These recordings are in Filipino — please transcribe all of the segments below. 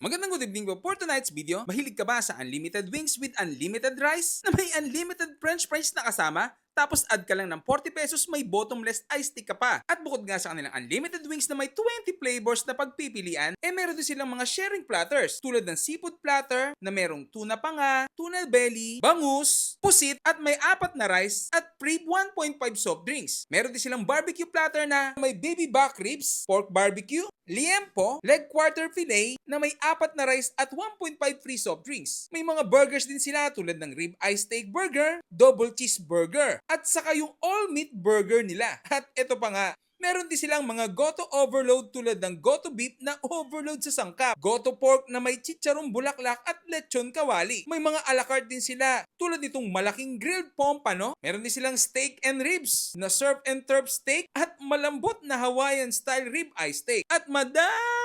Magandang good evening po for tonight's video. Mahilig ka ba sa unlimited wings with unlimited rice? Na may unlimited french fries na kasama? Tapos add ka lang ng 40 pesos may bottomless iced tea ka pa. At bukod nga sa kanilang unlimited wings na may 20 flavors na pagpipilian, eh meron din silang mga sharing platters tulad ng seafood platter na merong tuna panga, tuna belly, bangus, pusit at may apat na rice at free 1.5 soft drinks. Meron din silang barbecue platter na may baby back ribs, pork barbecue, liempo, leg quarter fillet na may apat na rice at 1.5 free soft drinks. May mga burgers din sila tulad ng rib eye steak burger, double cheeseburger, at saka yung all meat burger nila. At ito pa nga, Meron din silang mga goto overload tulad ng goto beef na overload sa sangkap, goto pork na may chicharong bulaklak at lechon kawali. May mga a la carte din sila tulad nitong malaking grilled pompano. Meron din silang steak and ribs na surf and turf steak at malambot na Hawaiian style rib eye steak. At madaya!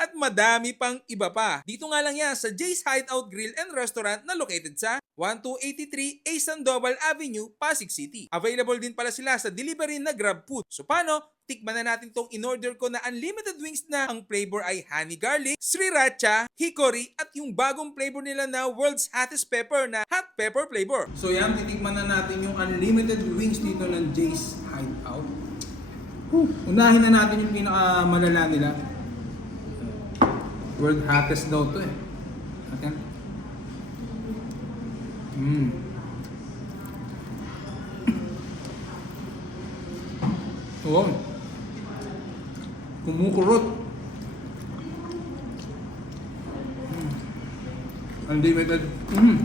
At madami pang iba pa. Dito nga lang yan sa Jay's Hideout Grill and Restaurant na located sa 1283 A Sandoval Avenue, Pasig City. Available din pala sila sa delivery na Grab Food. So paano? Tikman na natin tong in-order ko na unlimited wings na ang flavor ay honey garlic, sriracha, hickory at yung bagong flavor nila na world's hottest pepper na hot pepper flavor. So yan, titikman na natin yung unlimited wings dito ng Jay's Hideout. Unahin na natin yung pinakamalala nila. World hottest daw to eh. Atin. Mm. Oo. Kumukurot. Mm. Unlimited. Mm.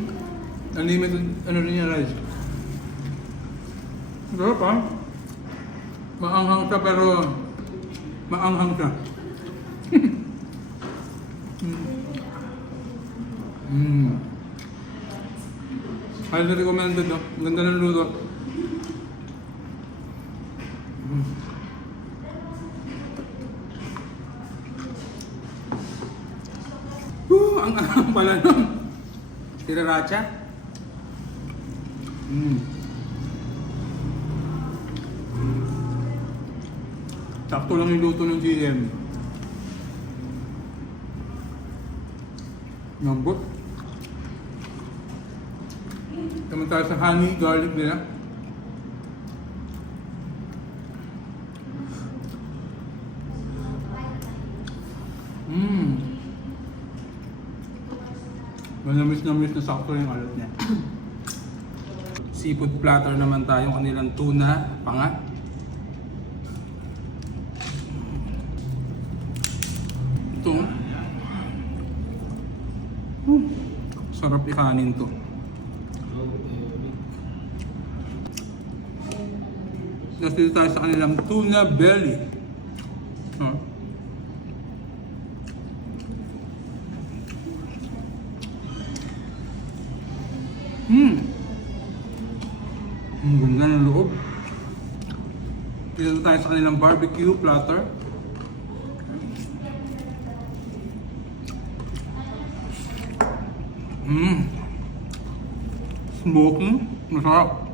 Unlimited ano rin yung rice. Sarap ah. Maanghang siya pero maanghang siya. Mm. Highly recommended, no? Ang Ganda ng luto. Mm. Woo! Ang ahang pala nun. Sriracha. Mm. Sakto lang yung luto ng GM. Lambot. Naman tayo sa honey garlic nila. Mmm. Manamis-namis na sakto yung alat niya. Seafood platter naman tayo, kanilang tuna, panga. Ito. Hmm. Sarap ikanin to. Tapos dito tayo sa kanilang tuna belly. Huh? Hmm. Ang ganda ng loob. Dito tayo sa kanilang barbecue platter. Mmm. Smoky. Masarap.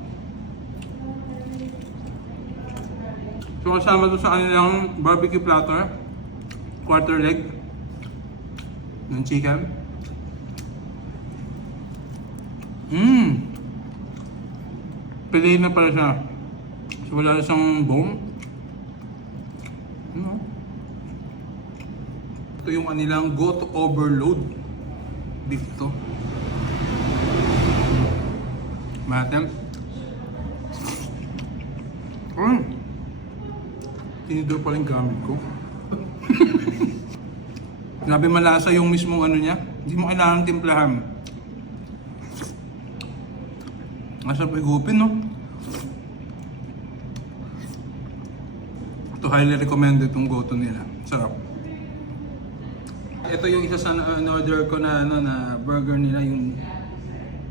So kasama to sa kanilang barbecue platter. Quarter leg. Ng chicken. Mmm. Pilay na pala siya. So wala na siyang bone. Ano? Ito yung kanilang goat overload beef to. Matem. Mm. Tinidor pala yung gamit ko. Grabe malasa yung mismong ano niya. Hindi mo kailangan timplahan. Nasa pagupin, no? Ito highly recommended itong goto nila. Sarap. Ito yung isa sa in-order ko na ano na burger nila yung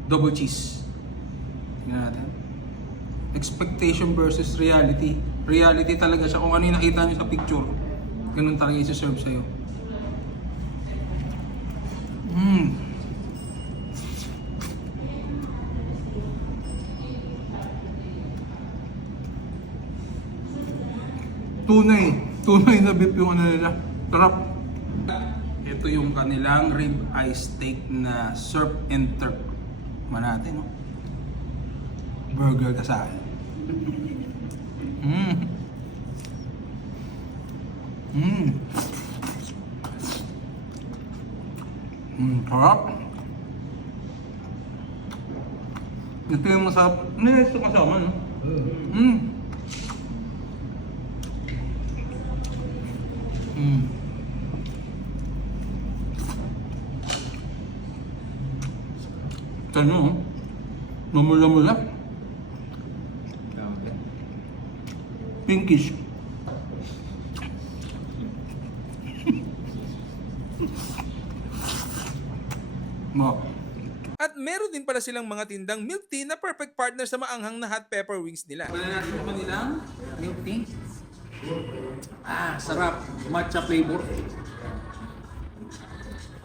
double cheese. Tingnan. Expectation versus reality. Reality talaga siya. Kung ano yung nakita nyo sa picture, ganun talaga isi-serve sa'yo. Mmm. Tunay. Tunay na beef yung ano nila. Sarap. Ito yung kanilang rib eye steak na surf and turf. Man natin, no? Burger ka sa akin. Mmm. Mmm. Mmm, sarap. Ito yung masarap. Yung ito kasama, no? Mmm. Mmm. Ano, oh? Mamula-mula. Pinkish. Mo. At meron din pala silang mga tindang milk tea na perfect partner sa maanghang na hot pepper wings nila. Wala natin yung kanilang Milk tea. Ah, sarap. Matcha flavor.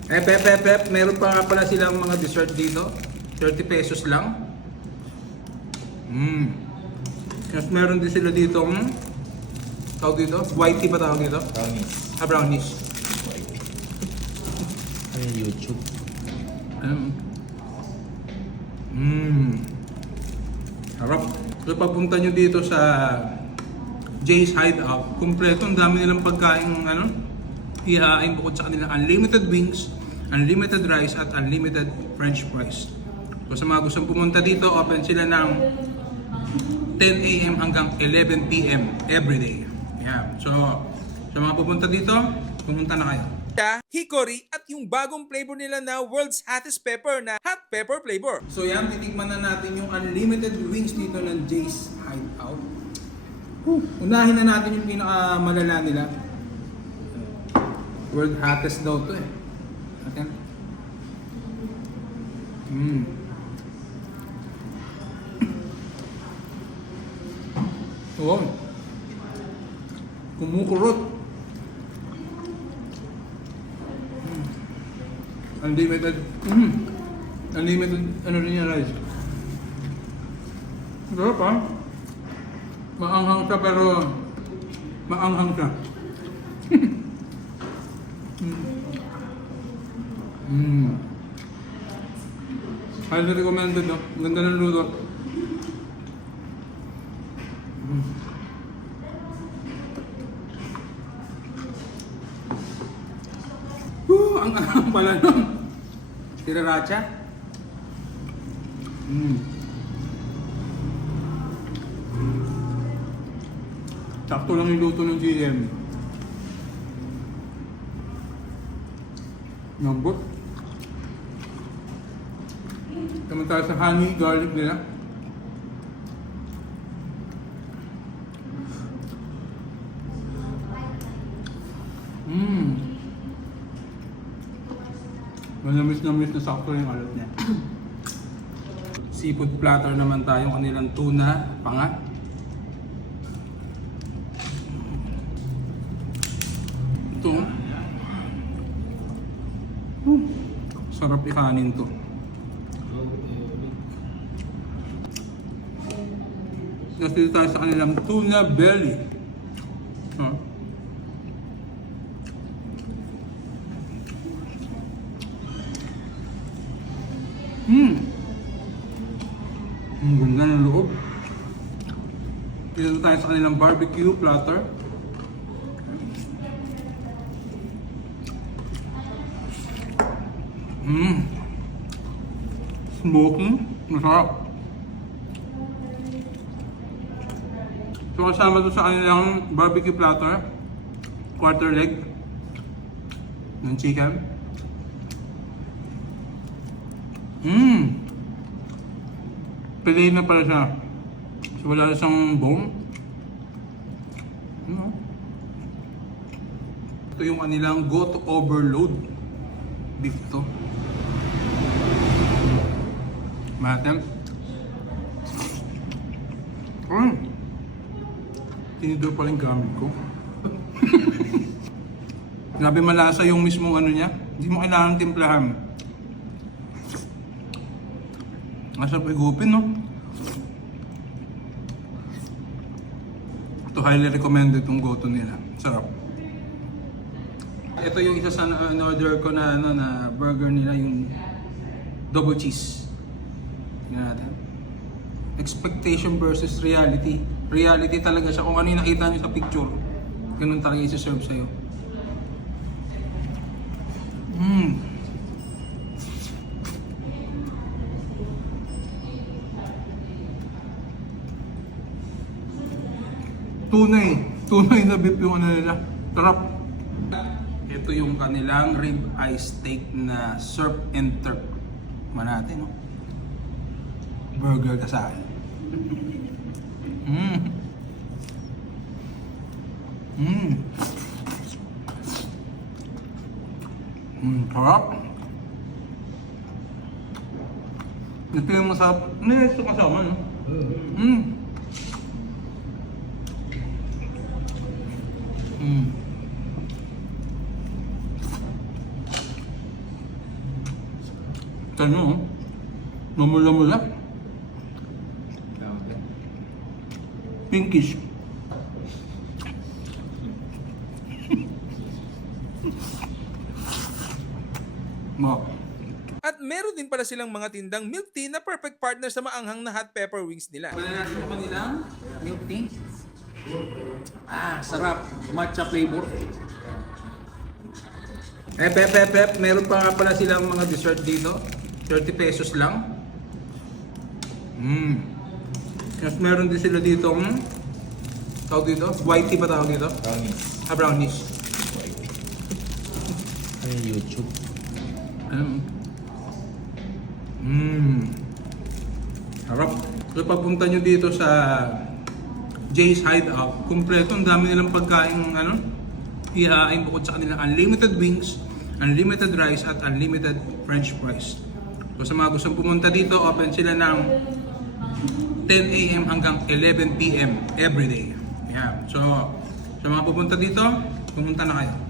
Eh, pep, pep, pep. Meron pa nga pala silang mga dessert dito. 30 pesos lang. Mmm. Tapos meron din sila dito, hmm? Tawag dito? White tea ba tawag dito? Brownies. Ah, brownies. Ano yung YouTube? Mmm. Mmm. Harap. So pagpunta nyo dito sa Jay's Hideout, kumpleto, ang dami nilang pagkain, ano, ihahain bukod sa kanilang unlimited wings, unlimited rice, at unlimited french fries. So sa mga gustong pumunta dito, open sila ng 10 a.m. hanggang 11 p.m. every day. Yeah. So, sa mga pupunta dito, pumunta na kayo. Hickory at yung bagong flavor nila na world's hottest pepper na hot pepper flavor. So yan, titikman na natin yung unlimited wings dito ng Jay's Hideout. Whew. Unahin na natin yung pinakamalala nila. World hottest daw to eh. Atin. Mm. Wow. Kumukurot. Mm. Unlimited. Mm. Unlimited, ano rin yung rice. Sarap ah. Maanghang siya pero maanghang siya. mm. Highly recommended no? Ganda ng luto. Woo! Ang anghang pala nun. Tiraracha. Mm. Sakto lang yung luto ng GM. Lambot. Samantala sa honey garlic nila. Mmm. Manamis-namis na sakto yung alat niya. Seafood platter naman tayo, kanilang tuna, panga. Ito. Hmm. Sarap ikanin to. Kasi tayo sa kanilang tuna belly. Hmm. Ang ganda ng loob. Dito tayo sa kanilang barbecue platter. Mmm. Smoky. Masarap. So kasama to sa kanilang barbecue platter. Quarter leg. Ng chicken. Mmm. Pilay na pala siya. So wala na siyang bone. Ano? Ito yung kanilang goat overload. Beef to. Matem. Mm. Tinidor pa rin gamit ko. Grabe malasa yung mismong ano niya. Hindi mo kailangan timplahan. Nasa pagupin, no? Ito highly recommended tong goto nila. Sarap. ito yung isa sa uh, order ko na ano na burger nila yung double cheese. Tingnan natin. Expectation versus reality. Reality talaga siya kung ano yung nakita nyo sa picture. Ganun talaga isi-serve sa'yo. Mmm. Tunay. Tunay na beef yung ano nila. Sarap. Ito yung kanilang rib eye steak na surf and turf. Man natin, no? Burger kasali. Mmm. Mmm. Mmm, sarap. Ito yung masarap. Hindi, ito kasama, no? Mmm. Oh. Namula-mula. Pinkish. Mo. At meron din pala silang mga tindang milk tea na perfect partner sa maanghang na hot pepper wings nila. Wala natin yung kanilang Milk tea. Ah, sarap. Matcha flavor. Eh, pep, pep, pep, meron pa nga pala silang mga dessert dito. 30 pesos lang. Mmm. Tapos meron din sila dito, hmm? Tawag dito? White tea ba tawag dito? Brownies. Ah, brownies. Ano yung YouTube? Mmm. Mmm. Harap. So pagpunta nyo dito sa Jay's Hideout, kumpleto, ang dami nilang pagkain, ano, ihahain bukod sa kanilang unlimited wings, unlimited rice, at unlimited french fries. So sa mga gustong pumunta dito, open sila ng 10 a.m. hanggang 11 p.m. every day. Yan. So, sa mga pupunta dito, pumunta na kayo.